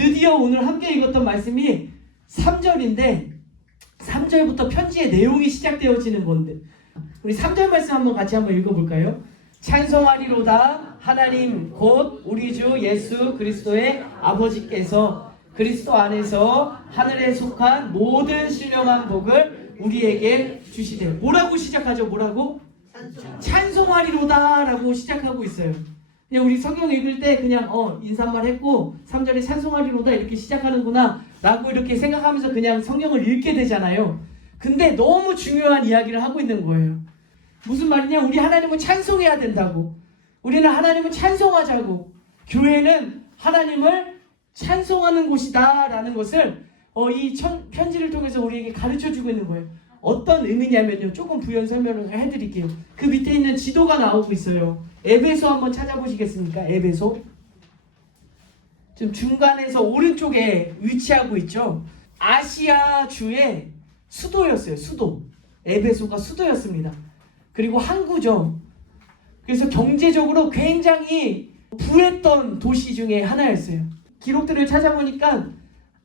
드디어 오늘 함께 읽었던 말씀이 3절인데 3절부터 편지의 내용이 시작되어지는 건데 우리 3절 말씀 같이 한번 읽어볼까요? 찬송하리로다 하나님 곧 우리 주 예수 그리스도의 아버지께서 그리스도 안에서 하늘에 속한 모든 신령한 복을 우리에게 주시되. 뭐라고 시작하죠? 뭐라고? 찬송하리로다 라고 시작하고 있어요. 그냥 우리 성경 읽을 때 그냥 인사말 했고 3절에 찬송하리로다 이렇게 시작하는구나 라고 이렇게 생각하면서 그냥 성경을 읽게 되잖아요. 근데 너무 중요한 이야기를 하고 있는 거예요. 무슨 말이냐? 우리 하나님은 찬송해야 된다고. 우리는 하나님을 찬송하자고. 교회는 하나님을 찬송하는 곳이다 라는 것을 이 편지를 통해서 우리에게 가르쳐주고 있는 거예요. 어떤 의미냐면요, 조금 부연 설명을 해드릴게요. 그 밑에 있는 지도가 나오고 있어요. 에베소 한번 찾아보시겠습니까? 에베소. 지금 중간에서 오른쪽에 위치하고 있죠. 아시아주의 수도였어요. 수도. 에베소가 수도였습니다. 그리고 항구죠. 그래서 경제적으로 굉장히 부했던 도시 중에 하나였어요. 기록들을 찾아보니까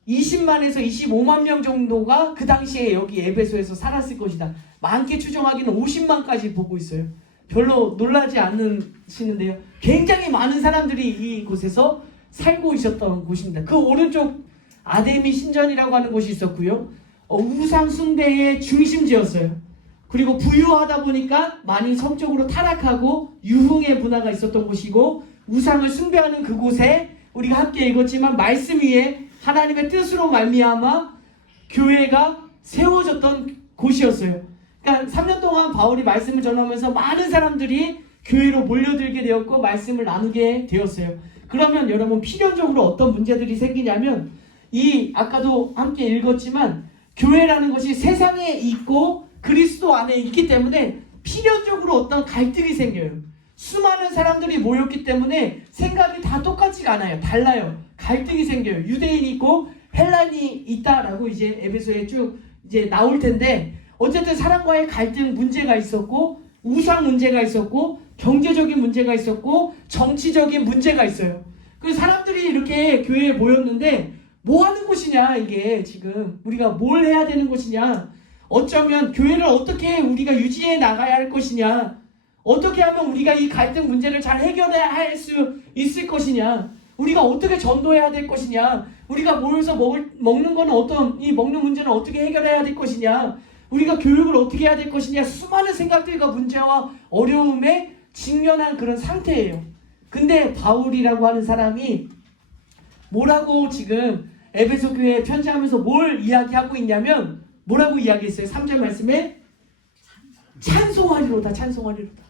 20만에서 25만 명 정도가 그 당시에 여기 에베소에서 살았을 것이다. 많게 추정하기는 50만까지 보고 있어요. 별로 놀라지 않으시는데요. 굉장히 많은 사람들이 이곳에서 살고 있었던 곳입니다. 그 오른쪽 아데미 신전이라고 하는 곳이 있었고요. 우상 숭배의 중심지였어요. 그리고 부유하다 보니까 많이 성적으로 타락하고 유흥의 문화가 있었던 곳이고, 우상을 숭배하는 그곳에 우리가 함께 읽었지만 말씀 위에 하나님의 뜻으로 말미암아 교회가 세워졌던 곳이었어요. 그러니까 3년 동안 바울이 말씀을 전하면서 많은 사람들이 교회로 몰려들게 되었고 말씀을 나누게 되었어요. 그러면 여러분, 필연적으로 어떤 문제들이 생기냐면, 아까도 함께 읽었지만 교회라는 것이 세상에 있고 그리스도 안에 있기 때문에 필연적으로 어떤 갈등이 생겨요. 수많은 사람들이 모였기 때문에 생각이 다 똑같지가 않아요. 달라요. 갈등이 생겨요. 유대인이 있고 헬란이 있다라고 이제 에베소에 쭉 이제 나올 텐데, 어쨌든 사람과의 갈등 문제가 있었고, 우상 문제가 있었고, 경제적인 문제가 있었고, 정치적인 문제가 있어요. 그래서 사람들이 이렇게 교회에 모였는데 뭐 하는 곳이냐, 이게 지금 우리가 뭘 해야 되는 곳이냐, 어쩌면 교회를 어떻게 우리가 유지해 나가야 할 것이냐, 어떻게 하면 우리가 이 갈등 문제를 잘 해결해야 할 수 있을 것이냐, 우리가 어떻게 전도해야 될 것이냐, 우리가 모여서 먹는 거는 이 먹는 문제는 어떻게 해결해야 될 것이냐, 우리가 교육을 어떻게 해야 될 것이냐, 수많은 생각들과 문제와 어려움에 직면한 그런 상태예요. 근데 바울이라고 하는 사람이 뭐라고 지금 에베소 교회에 편지하면서 뭘 이야기하고 있냐면, 뭐라고 이야기했어요? 3절 말씀에 찬송하리로다, 찬송하리로다.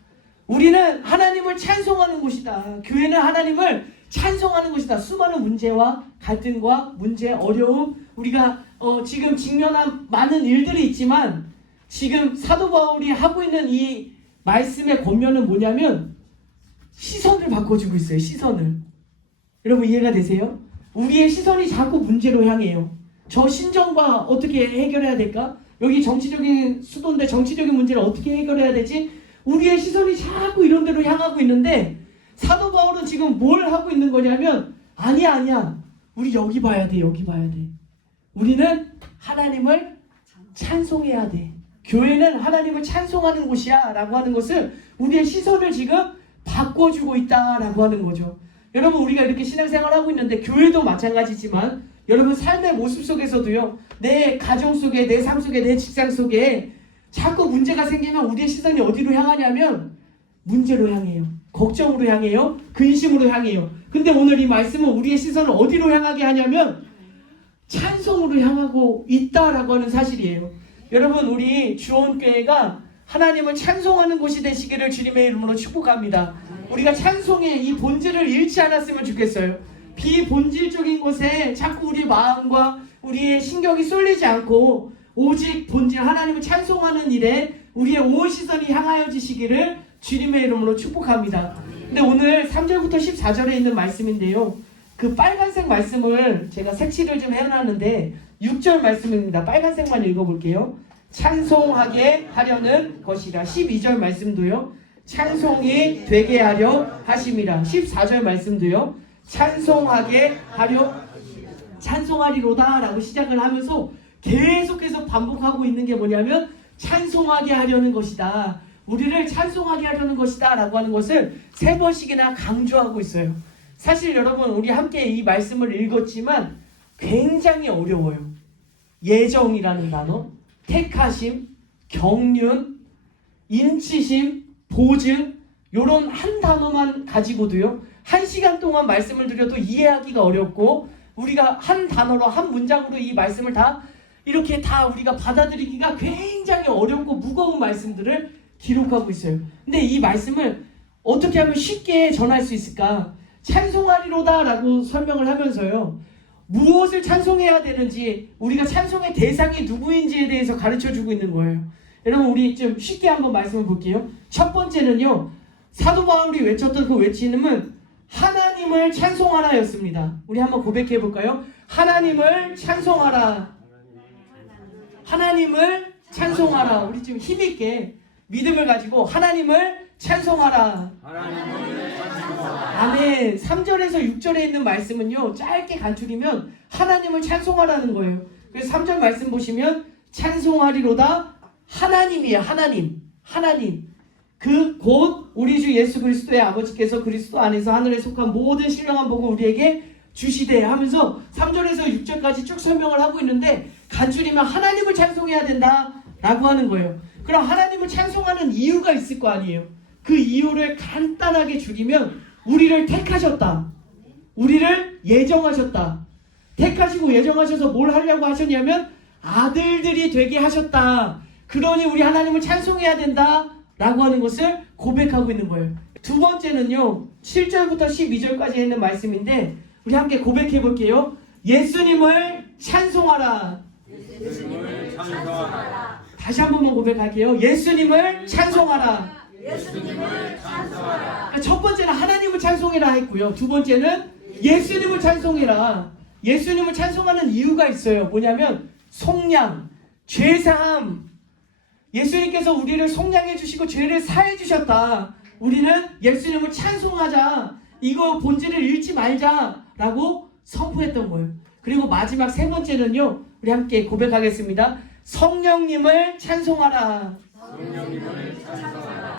우리는 하나님을 찬송하는 곳이다. 교회는 하나님을 찬송하는 곳이다. 수많은 문제와 갈등과 문제, 어려움, 우리가 지금 직면한 많은 일들이 있지만, 지금 사도 바울이 하고 있는 이 말씀의 권면은 뭐냐면 시선을 바꿔주고 있어요. 시선을. 여러분, 이해가 되세요? 우리의 시선이 자꾸 문제로 향해요. 저 신정과 어떻게 해결해야 될까? 여기 정치적인 수도인데 정치적인 문제를 어떻게 해결해야 되지? 우리의 시선이 자꾸 이런 데로 향하고 있는데, 사도 바울은 지금 뭘 하고 있는 거냐면, 아니야. 우리 여기 봐야 돼, 여기 봐야 돼. 우리는 하나님을 찬송해야 돼. 교회는 하나님을 찬송하는 곳이야 라고 하는 것을 우리의 시선을 지금 바꿔주고 있다라고 하는 거죠. 여러분, 우리가 이렇게 신앙생활을 하고 있는데, 교회도 마찬가지지만 여러분 삶의 모습 속에서도요, 내 가정 속에, 내 삶 속에, 내 직장 속에 자꾸 문제가 생기면 우리의 시선이 어디로 향하냐면 문제로 향해요. 걱정으로 향해요. 근심으로 향해요. 근데 오늘 이 말씀은 우리의 시선을 어디로 향하게 하냐면 찬송으로 향하고 있다라고 하는 사실이에요. 여러분, 우리 주원교회가 하나님을 찬송하는 곳이 되시기를 주님의 이름으로 축복합니다. 우리가 찬송의 이 본질을 잃지 않았으면 좋겠어요. 비본질적인 것에 자꾸 우리 마음과 우리의 신경이 쏠리지 않고 오직 본질 하나님을 찬송하는 일에 우리의 온 시선이 향하여지시기를 주님의 이름으로 축복합니다. 근데 오늘 3절부터 14절에 있는 말씀인데요, 그 빨간색 말씀을 제가 색칠을 좀 해놨는데 6절 말씀입니다. 빨간색만 읽어볼게요. 찬송하게 하려는 것이라. 12절 말씀도요, 찬송이 되게 하려 하심이라. 14절 말씀도요, 찬송하게 하려. 찬송하리로다 라고 시작을 하면서 계속해서 반복하고 있는 게 뭐냐면 찬송하게 하려는 것이다. 우리를 찬송하게 하려는 것이다 라고 하는 것을 3번씩이나 강조하고 있어요. 사실 여러분 우리 함께 이 말씀을 읽었지만 굉장히 어려워요. 예정이라는 단어, 택하심, 경륜, 인치심, 보증 요런 한 단어만 가지고도요 1시간 동안 말씀을 드려도 이해하기가 어렵고 우리가 한 단어로 한 문장으로 이 말씀을 다 이렇게 다 우리가 받아들이기가 굉장히 어렵고 무거운 말씀들을 기록하고 있어요. 근데 이 말씀을 어떻게 하면 쉽게 전할 수 있을까? 찬송하리로다 라고 설명을 하면서요 무엇을 찬송해야 되는지 우리가 찬송의 대상이 누구인지에 대해서 가르쳐주고 있는 거예요. 여러분 우리 좀 쉽게 한번 말씀을 볼게요. 첫 번째는요 사도 바울이 외쳤던 그 외침은 하나님을 찬송하라 였습니다. 우리 한번 고백해 볼까요? 하나님을 찬송하라. 하나님을 찬송하라. 우리 좀 힘있게 믿음을 가지고 하나님을 찬송하라. 아멘. 3절에서 6절에 있는 말씀은요 짧게 간추리면 하나님을 찬송하라는 거예요. 그래서 3절 말씀 보시면 찬송하리로다 하나님이에요. 하나님 그 곧 우리 주 예수 그리스도의 아버지께서 그리스도 안에서 하늘에 속한 모든 신령한 복을 우리에게 주시되 하면서 3절에서 6절까지 쭉 설명을 하고 있는데 간추리면 하나님을 찬송해야 된다 라고 하는 거예요. 그럼 하나님을 찬송하는 이유가 있을 거 아니에요. 그 이유를 간단하게 줄이면 우리를 택하셨다. 우리를 예정하셨다. 택하시고 예정하셔서 뭘 하려고 하셨냐면 아들들이 되게 하셨다. 그러니 우리 하나님을 찬송해야 된다 라고 하는 것을 고백하고 있는 거예요. 두 번째는요 7절부터 12절까지 있는 말씀인데 우리 함께 고백해 볼게요. 예수님을 찬송하라. 예수님을 찬송하라. 다시 한 번만 고백할게요. 예수님을 찬송하라. 예수님을 찬송하라. 그러니까 첫 번째는 하나님을 찬송해라 했고요. 두 번째는 예수님을 찬송해라. 예수님을 찬송하는 이유가 있어요. 뭐냐면 속량, 죄사함. 예수님께서 우리를 속량해 주시고 죄를 사해 주셨다. 우리는 예수님을 찬송하자. 이거 본질을 잃지 말자라고 선포했던 거예요. 그리고 마지막 세 번째는요. 우리 함께 고백하겠습니다. 성령님을 찬송하라. 성령님을 찬송하라.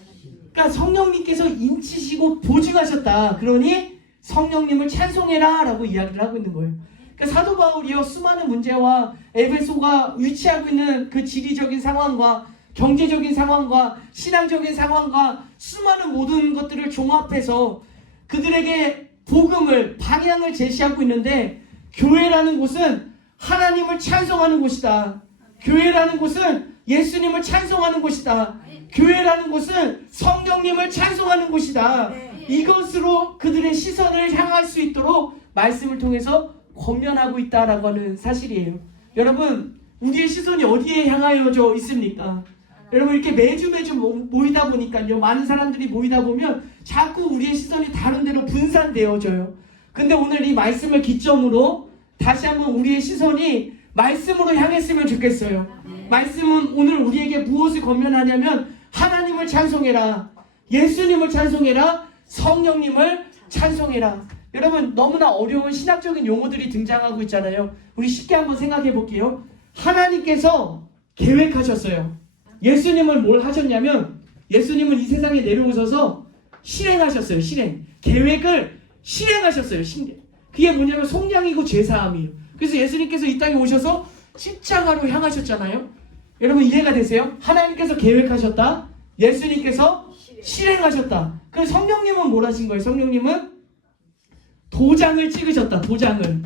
그러니까 성령님께서 인치시고 보증하셨다. 그러니 성령님을 찬송해라 라고 이야기를 하고 있는 거예요. 그러니까 사도 바울이요 수많은 문제와 에베소가 위치하고 있는 그 지리적인 상황과 경제적인 상황과 신앙적인 상황과 수많은 모든 것들을 종합해서 그들에게 복음을 방향을 제시하고 있는데 교회라는 곳은 하나님을 찬송하는 곳이다. 교회라는 곳은 예수님을 찬송하는 곳이다. 교회라는 곳은 성령님을 찬송하는 곳이다. 이것으로 그들의 시선을 향할 수 있도록 말씀을 통해서 권면하고 있다라고 하는 사실이에요. 여러분 우리의 시선이 어디에 향하여져 있습니까? 여러분 이렇게 매주 모이다 보니까요 많은 사람들이 모이다 보면 자꾸 우리의 시선이 다른 데로 분산되어져요. 근데 오늘 이 말씀을 기점으로 다시 한번 우리의 시선이 말씀으로 향했으면 좋겠어요. 말씀은 오늘 우리에게 무엇을 권면하냐면 하나님을 찬송해라. 예수님을 찬송해라. 성령님을 찬송해라. 여러분 너무나 어려운 신학적인 용어들이 등장하고 있잖아요. 우리 쉽게 한번 생각해 볼게요. 하나님께서 계획하셨어요. 예수님을 뭘 하셨냐면 예수님은 이 세상에 내려오셔서 실행하셨어요. 계획을 실행하셨어요. 그게 뭐냐면 속량이고 죄사함이에요. 그래서 예수님께서 이 땅에 오셔서 십자가로 향하셨잖아요. 여러분 이해가 되세요? 하나님께서 계획하셨다. 예수님께서 실행하셨다. 그럼 성령님은 뭘 하신 거예요? 성령님은 도장을 찍으셨다. 도장을.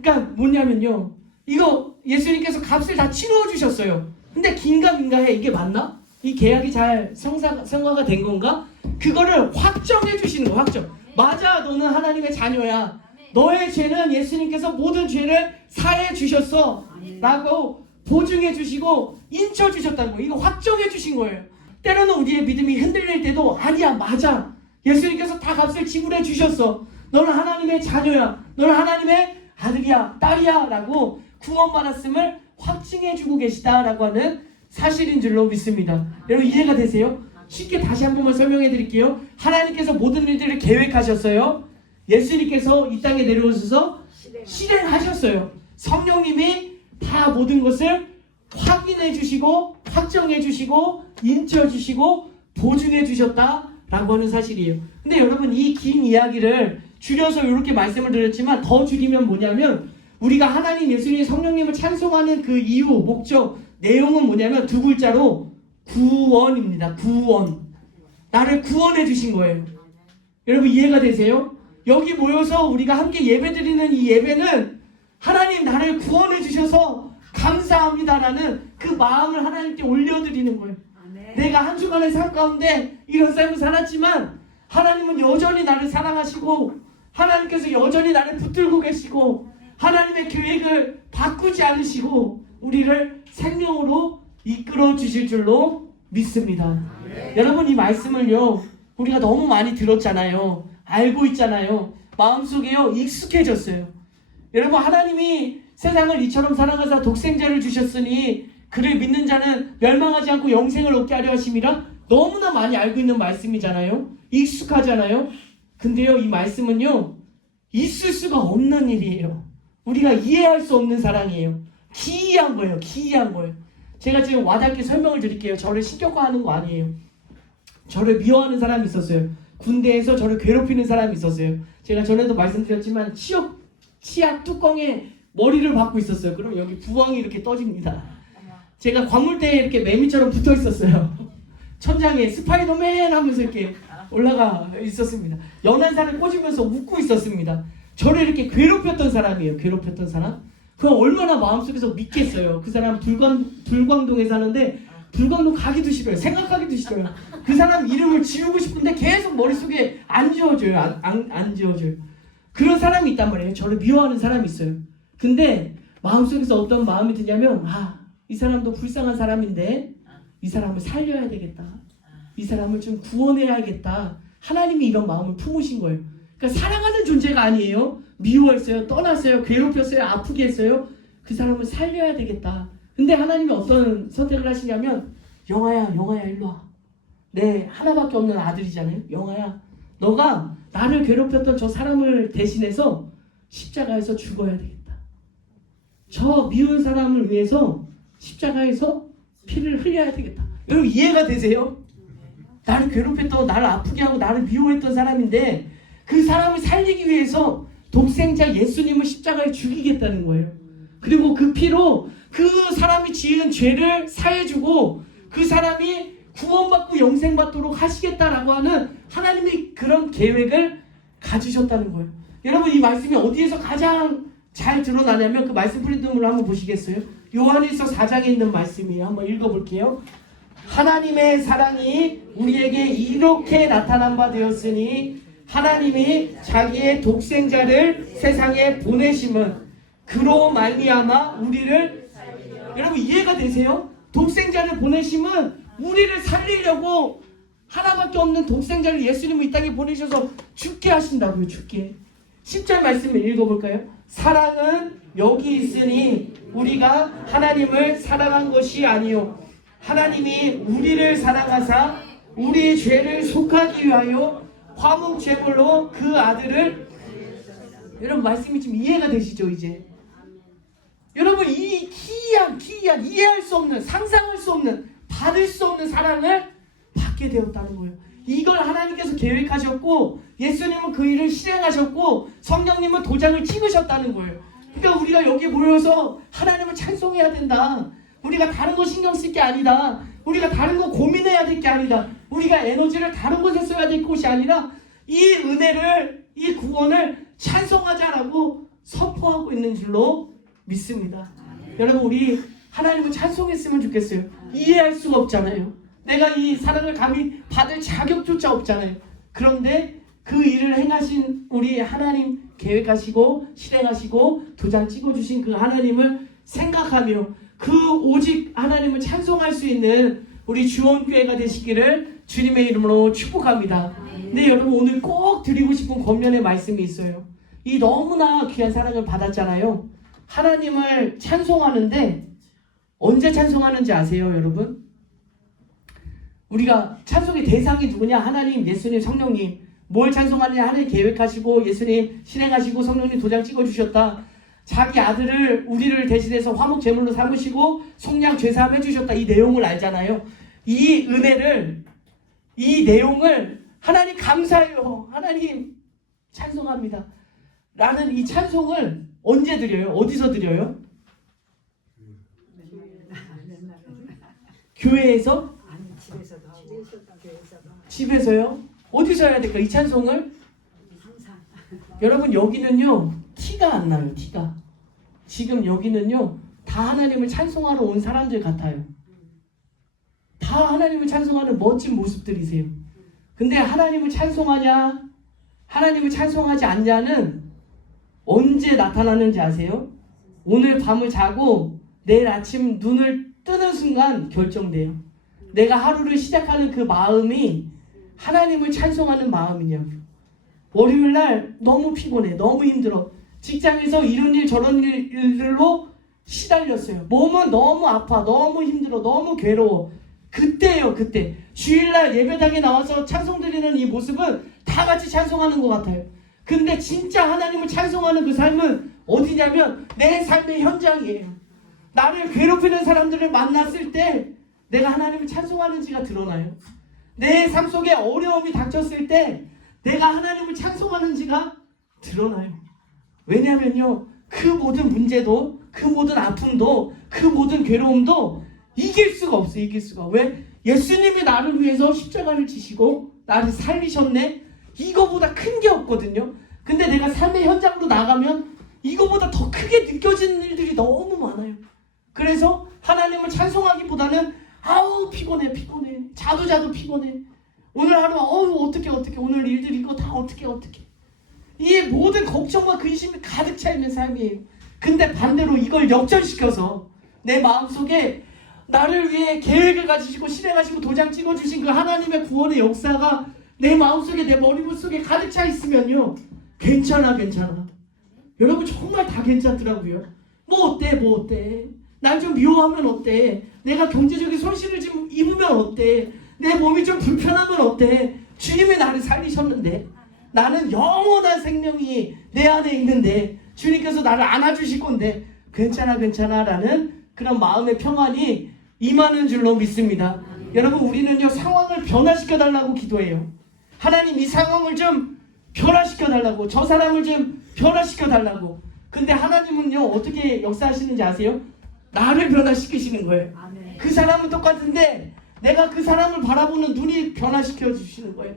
그러니까 뭐냐면요. 이거 예수님께서 값을 다 치루어 주셨어요. 근데 긴가민가해. 이게 맞나? 이 계약이 잘 성화가 된 건가? 그거를 확정해 주시는 거. 확정. 맞아. 너는 하나님의 자녀야. 너의 죄는 예수님께서 모든 죄를 사해 주셨어. 라고 보증해 주시고 인쳐 주셨다는 거예요. 이거 확정해 주신 거예요. 때로는 우리의 믿음이 흔들릴 때도 아니야. 맞아. 예수님께서 다 값을 지불해 주셨어. 너는 하나님의 자녀야. 너는 하나님의 아들이야. 딸이야. 라고 구원받았음을 확증해주고 계시다라고 하는 사실인 줄로 믿습니다. 여러분 이해가 되세요? 쉽게 다시 한 번만 설명해 드릴게요. 하나님께서 모든 일들을 계획하셨어요. 예수님께서 이 땅에 내려오셔서 실행하셨어요. 성령님이 다 모든 것을 확인해 주시고 확정해 주시고 인쳐 주시고 보증해 주셨다라고 하는 사실이에요. 근데 여러분 이 긴 이야기를 줄여서 이렇게 말씀을 드렸지만 더 줄이면 뭐냐면 우리가 하나님 예수님 성령님을 찬송하는 그 이유 목적 내용은 뭐냐면 두 글자로 구원입니다. 구원. 나를 구원해 주신 거예요. 여러분 이해가 되세요? 여기 모여서 우리가 함께 예배드리는 이 예배는 하나님 나를 구원해 주셔서 감사합니다라는 그 마음을 하나님께 올려드리는 거예요. 내가 한 주간의 삶 가운데 이런 삶을 살았지만 하나님은 여전히 나를 사랑하시고 하나님께서 여전히 나를 붙들고 계시고 하나님의 계획을 바꾸지 않으시고 우리를 생명으로 이끌어 주실 줄로 믿습니다. 여러분 이 말씀을요 우리가 너무 많이 들었잖아요. 알고 있잖아요. 마음속에요 익숙해졌어요. 여러분 하나님이 세상을 이처럼 사랑하사 독생자를 주셨으니 그를 믿는 자는 멸망하지 않고 영생을 얻게 하려 하심이라 너무나 많이 알고 있는 말씀이잖아요. 익숙하잖아요. 근데요 이 말씀은요 있을 수가 없는 일이에요. 우리가 이해할 수 없는 사랑이에요. 기이한 거예요. 기이한 거예요. 제가 지금 와닿게 설명을 드릴게요. 저를 신격화하는 거 아니에요. 저를 미워하는 사람이 있었어요. 군대에서 저를 괴롭히는 사람이 있었어요. 제가 전에도 말씀드렸지만 치약 뚜껑에 머리를 박고 있었어요. 그럼 여기 부엉이 이렇게 떠집니다. 제가 관물대에 이렇게 매미처럼 붙어 있었어요. 천장에 스파이더맨 하면서 이렇게 올라가 있었습니다. 연한 살을 꽂으면서 웃고 있었습니다. 저를 이렇게 괴롭혔던 사람이에요. 괴롭혔던 사람. 그럼 얼마나 마음속에서 믿겠어요. 그 사람 불광동에 사는데 불광동 가기도 싫어요. 생각하기도 싫어요. 그 사람 이름을 지우고 싶은데 계속 머릿속에 안 지워져요. 안 지워져요. 그런 사람이 있단 말이에요. 저를 미워하는 사람이 있어요. 근데 마음속에서 어떤 마음이 드냐면 이 사람도 불쌍한 사람인데 이 사람을 살려야 되겠다. 이 사람을 좀 구원해야겠다. 하나님이 이런 마음을 품으신 거예요. 그러니까 사랑하는 존재가 아니에요. 미워했어요. 떠났어요. 괴롭혔어요. 아프게 했어요. 그 사람을 살려야 되겠다. 근데 하나님이 어떤 선택을 하시냐면 영아야 일로 와. 내 하나밖에 없는 아들이잖아요. 영아야 너가 나를 괴롭혔던 저 사람을 대신해서 십자가에서 죽어야 되겠다. 저 미운 사람을 위해서 십자가에서 피를 흘려야 되겠다. 여러분 이해가 되세요? 나를 괴롭혔던 나를 아프게 하고 나를 미워했던 사람인데 그 사람을 살리기 위해서 독생자 예수님을 십자가에 죽이겠다는 거예요. 그리고 그 피로 그 사람이 지은 죄를 사해주고 그 사람이 구원받고 영생받도록 하시겠다라고 하는 하나님이 그런 계획을 가지셨다는 거예요. 여러분 이 말씀이 어디에서 가장 잘 드러나냐면 그 말씀 프린트물로 한번 보시겠어요? 요한일서 4장에 있는 말씀이에요. 한번 읽어볼게요. 하나님의 사랑이 우리에게 이렇게 나타난 바 되었으니 하나님이 자기의 독생자를 세상에 보내심은 그로 말미암아 우리를 여러분 이해가 되세요? 독생자를 보내심은 우리를 살리려고 하나밖에 없는 독생자를 예수님을 이 땅에 보내셔서 죽게 하신다고요. 죽게. 10절 말씀을 읽어볼까요? 사랑은 여기 있으니 우리가 하나님을 사랑한 것이 아니요 하나님이 우리를 사랑하사 우리 죄를 속하기 위하여 화목 제물로 그 아들을 여러분 말씀이 좀 이해가 되시죠 이제? 여러분 이 기이한 이해할 수 없는 상상할 수 없는 받을 수 없는 사랑을 받게 되었다는 거예요. 이걸 하나님께서 계획하셨고 예수님은 그 일을 실행하셨고 성령님은 도장을 찍으셨다는 거예요. 그러니까 우리가 여기 모여서 하나님을 찬송해야 된다. 우리가 다른 거 신경 쓸 게 아니다. 우리가 다른 거 고민해야 될 게 아니다. 우리가 에너지를 다른 곳에 써야 될 것이 아니라 이 은혜를 이 구원을 찬송하자라고 선포하고 있는 줄로 믿습니다. 여러분 우리 하나님을 찬송했으면 좋겠어요. 이해할 수가 없잖아요. 내가 이 사랑을 감히 받을 자격조차 없잖아요. 그런데 그 일을 행하신 우리 하나님 계획하시고 실행하시고 도장 찍어주신 그 하나님을 생각하며 그 오직 하나님을 찬송할 수 있는 우리 주원교회가 되시기를 주님의 이름으로 축복합니다. 근데 여러분 오늘 꼭 드리고 싶은 권면의 말씀이 있어요. 이 너무나 귀한 사랑을 받았잖아요. 하나님을 찬송하는데 언제 찬송하는지 아세요 여러분? 우리가 찬송의 대상이 누구냐? 하나님, 예수님, 성령님. 뭘 찬송하느냐? 하나님 계획하시고 예수님 실행하시고 성령님 도장 찍어주셨다. 자기 아들을 우리를 대신해서 화목 제물로 삼으시고 속량 죄사함 해주셨다. 이 내용을 알잖아요. 이 은혜를, 이 내용을 하나님 감사해요. 하나님 찬송합니다. 라는 이 찬송을 언제 드려요? 어디서 드려요? 교회에서? 아니 집에서도 하고 교회에서도 하고 집에서요? 어디서 해야 될까? 이 찬송을? 항상 여러분 여기는요 티가 안 나요. 티가 지금 여기는요 다 하나님을 찬송하러 온 사람들 같아요. 다 하나님을 찬송하는 멋진 모습들이세요. 근데 하나님을 찬송하냐 하나님을 찬송하지 않냐는 언제 나타나는지 아세요? 오늘 밤을 자고 내일 아침 눈을 뜨는 순간 결정돼요. 내가 하루를 시작하는 그 마음이 하나님을 찬송하는 마음이냐고. 월요일날 너무 피곤해. 너무 힘들어. 직장에서 이런 일 저런 일들로 시달렸어요. 몸은 너무 아파. 너무 힘들어. 너무 괴로워. 그때예요. 그때. 주일날 예배당에 나와서 찬송 드리는 이 모습은 다 같이 찬송하는 것 같아요. 근데 진짜 하나님을 찬송하는 그 삶은 어디냐면 내 삶의 현장이에요. 나를 괴롭히는 사람들을 만났을 때 내가 하나님을 찬송하는지가 드러나요. 내 삶 속에 어려움이 닥쳤을 때 내가 하나님을 찬송하는지가 드러나요. 왜냐면요 그 모든 문제도 그 모든 아픔도 그 모든 괴로움도 이길 수가 없어요. 이길 수가. 왜? 예수님이 나를 위해서 십자가를 지시고 나를 살리셨네. 이거보다 큰 게 없거든요. 근데 내가 삶의 현장으로 나가면 이거보다 더 크게 느껴지는 일들이 너무 많아요. 그래서 하나님을 찬송하기보다는 아우 피곤해 자도 피곤해 오늘 하루 어떻게 오늘 일들 이거 다 어떻게 이 모든 걱정과 근심이 가득 차 있는 삶이에요. 근데 반대로 이걸 역전시켜서 내 마음속에 나를 위해 계획을 가지시고 실행하시고 도장 찍어주신 그 하나님의 구원의 역사가 내 마음속에 내 머릿속에 가득 차 있으면요 괜찮아 여러분 정말 다 괜찮더라고요. 뭐 어때 날 좀 미워하면 어때? 내가 경제적인 손실을 좀 입으면 어때? 내 몸이 좀 불편하면 어때? 주님이 나를 살리셨는데 나는 영원한 생명이 내 안에 있는데 주님께서 나를 안아주실 건데 괜찮아 라는 그런 마음의 평안이 임하는 줄로 믿습니다. 여러분 우리는요 상황을 변화시켜 달라고 기도해요. 하나님 이 상황을 좀 변화시켜 달라고 저 사람을 좀 변화시켜 달라고. 근데 하나님은요 어떻게 역사하시는지 아세요? 나를 변화시키시는 거예요. 아멘. 그 사람은 똑같은데 내가 그 사람을 바라보는 눈이 변화시켜 주시는 거예요.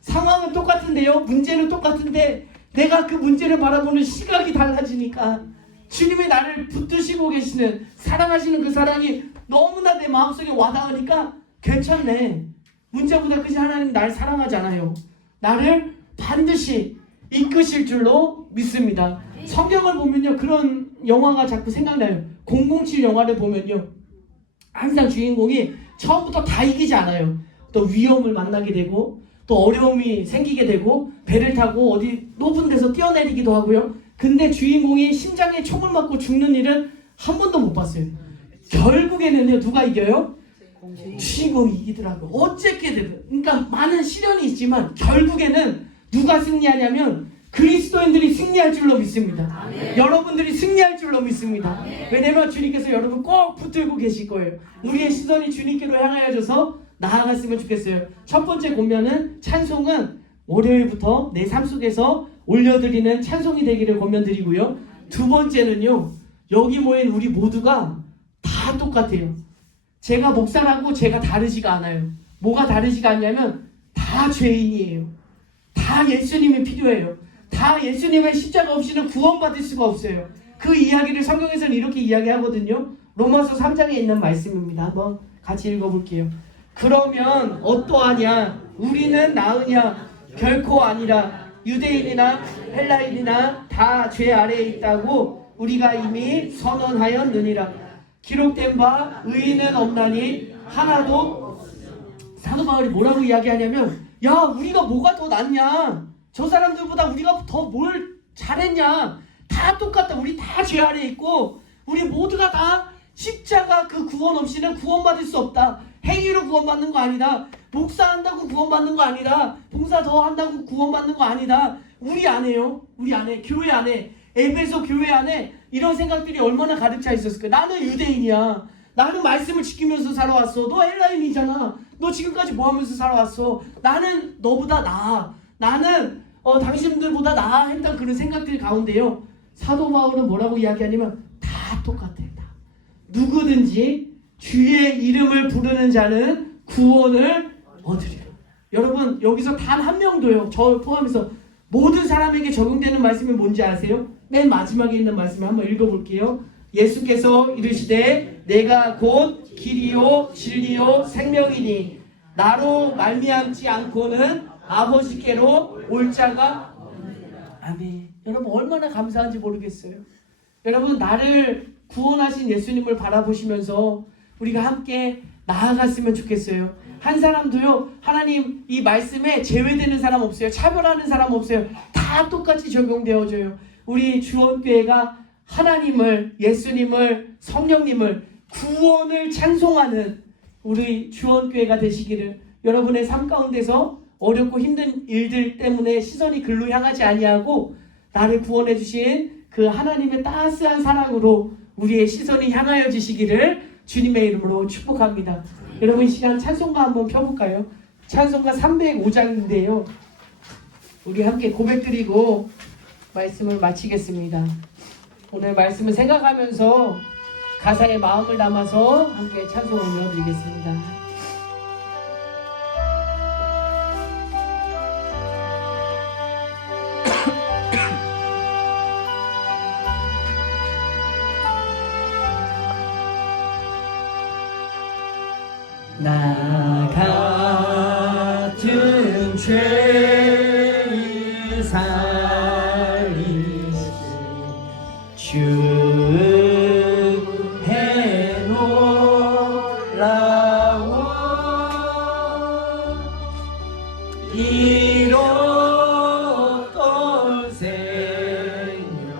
상황은 똑같은데요. 문제는 똑같은데 내가 그 문제를 바라보는 시각이 달라지니까 주님이 나를 붙드시고 계시는 사랑하시는 그 사랑이 너무나 내 마음속에 와닿으니까 괜찮네. 문제보다 크지 하나님 날 사랑하잖아요. 나를 반드시 이끄실 줄로 믿습니다. 성경을 보면요 그런 영화가 자꾸 생각나요. 007 영화를 보면요 항상 주인공이 처음부터 다 이기지 않아요. 또 위험을 만나게 되고 또 어려움이 생기게 되고 배를 타고 어디 높은 데서 뛰어내리기도 하고요. 근데 주인공이 심장에 총을 맞고 죽는 일은 한 번도 못 봤어요. 결국에는요 누가 이겨요? 주인공이 이기더라고요. 어쨌게든 그러니까 많은 시련이 있지만 결국에는 누가 승리하냐면 그리스도인들이 승리할 줄로 믿습니다. 아멘. 여러분들이 승리할 줄로 믿습니다. 아멘. 왜냐면 주님께서 여러분 꼭 붙들고 계실 거예요. 우리의 시선이 주님께로 향하여져서 나아갔으면 좋겠어요. 첫 번째 권면은 찬송은 월요일부터 내 삶 속에서 올려드리는 찬송이 되기를 권면드리고요. 두 번째는요 여기 모인 우리 모두가 다 똑같아요. 제가 목사라고 제가 다르지가 않아요. 뭐가 다르지가 않냐면 다 죄인이에요. 다 예수님이 필요해요. 다 예수님의 십자가 없이는 구원받을 수가 없어요. 그 이야기를 성경에서는 이렇게 이야기하거든요. 로마서 3장에 있는 말씀입니다. 한번 같이 읽어볼게요. 그러면 어떠하냐? 우리는 나으냐? 결코 아니라. 유대인이나 헬라인이나 다 죄 아래에 있다고 우리가 이미 선언하였느니라. 기록된 바 의인은 없나니 하나도. 사도 바울이 뭐라고 이야기하냐면 야 우리가 뭐가 더 낫냐? 저 사람들보다 우리가 더 뭘 잘했냐? 다 똑같다. 우리 다 죄 아래에 있고 우리 모두가 다 십자가 그 구원 없이는 구원받을 수 없다. 행위로 구원받는 거 아니다. 목사한다고 구원받는 거 아니다. 봉사 더 한다고 구원받는 거 아니다. 우리 안에요. 우리 안에 교회 안에 에베소 교회 안에 이런 생각들이 얼마나 가득 차 있었을까. 나는 유대인이야. 나는 말씀을 지키면서 살아왔어. 너 헬라인이잖아. 너 지금까지 뭐 하면서 살아왔어. 나는 너보다 나아. 나는 당신들보다 나아 했던 그런 생각들 가운데요. 사도 바울은 뭐라고 이야기하냐면 다 똑같아요. 다. 누구든지 주의 이름을 부르는 자는 구원을 얻으리라. 여러분 여기서 단 한 명도요. 저 포함해서 모든 사람에게 적용되는 말씀이 뭔지 아세요? 맨 마지막에 있는 말씀을 한번 읽어볼게요. 예수께서 이르시되 내가 곧 길이요 진리요 생명이니 나로 말미암지 않고는 아버지께로 올 자가 아멘. 여러분 얼마나 감사한지 모르겠어요. 여러분 나를 구원하신 예수님을 바라보시면서 우리가 함께 나아갔으면 좋겠어요. 한 사람도요 하나님 이 말씀에 제외되는 사람 없어요. 차별하는 사람 없어요. 다 똑같이 적용되어져요. 우리 주원교회가 하나님을, 예수님을, 성령님을, 구원을 찬송하는 우리 주원교회가 되시기를, 여러분의 삶 가운데서 어렵고 힘든 일들 때문에 시선이 글로 향하지 아니하고 나를 구원해 주신 그 하나님의 따스한 사랑으로 우리의 시선이 향하여지시기를 주님의 이름으로 축복합니다. 여러분 이 시간 찬송가 한번 펴볼까요? 찬송가 305장인데요. 우리 함께 고백드리고 말씀을 마치겠습니다. 오늘 말씀을 생각하면서 가사에 마음을 담아서 함께 찬송을 올려드리겠습니다. 나 같은 죄인 살리시 주 해놓으라고 이뤘던 생명